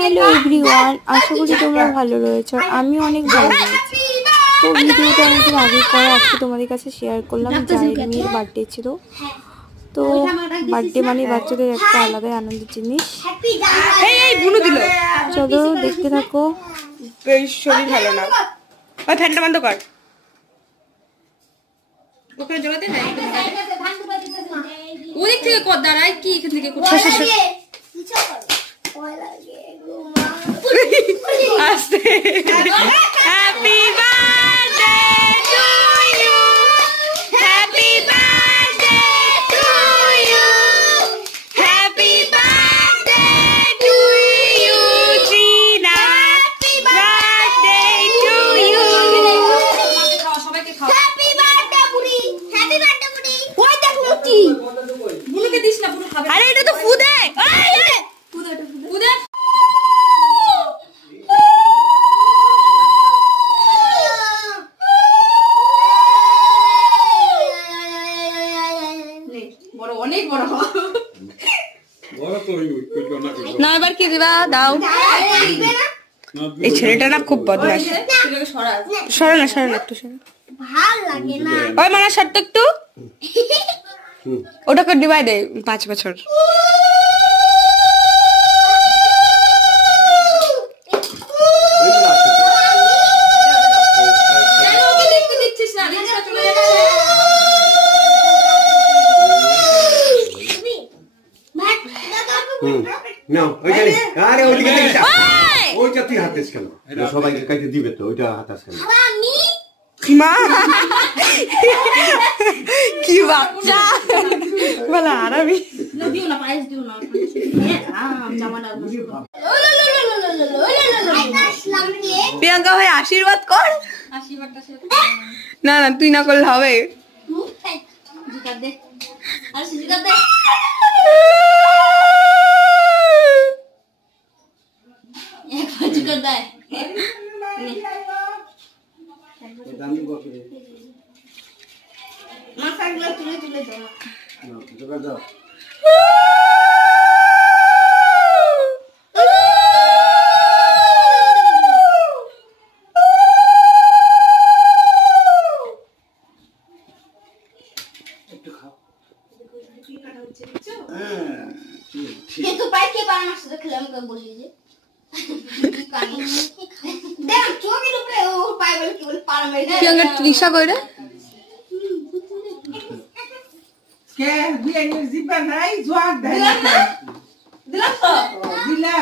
Hello everyone, আশা করি তোমরা ভালো রয়েছো। আমি অনেক ভালো রয়েছি। তো ভিডিওটা অনেকদিন আগে করা, আজকে তোমাদের কাছে শেয়ার করলাম। জায়ের মেয়ের বার্থডে ছিল, তো বার্থডে মানে বাচ্চাদের একটা আলাদাই আনন্দের জিনিস। চলো দেখতে থাকো। শরীর ভালো না, ফ্যানটা বন্ধ কর। ওখানে জ্বলাতে নাই, ওদিক থেকে কর দাঁড়ায় কি এখান থেকে আস্তে। Happy birthday to you, happy birthday to you, happy birthday to you Jina, happy birthday to you. সবাইকে খাও। হ্যাপি বার্থডে বুড়ি, হ্যাপি বার্থডে বুড়ি। ওই দেখো মুটি বুনুকে দিস না, বুনু খাবে। আরে এটা তো ফুদে, ওই ফুদে ফুদে। না এবার কি দিবা দাও। এই ছেলেটা না খুব বদমাশ। সরা না, সরা না, একটু সরা। ওই মানা শর্ত একটু ওটা করে দিবাই দে 5 বছর। না ওইখানে, আরে ওইদিকে দেখছ ওইটা তুই হাতেস কেন? সবাইকে কাইতে দিবে তো, ওইটা হাতাস কেন? মা কি বাচ্চা বলা আরামি। প্রিয়াঙ্কা ভাই আশীর্বাদ কর। না না তুই না করলে হবে। তৃষা কইরে কে বিয়ে জিবা নাই জোয়ার দেয় দিলা তো দিলা।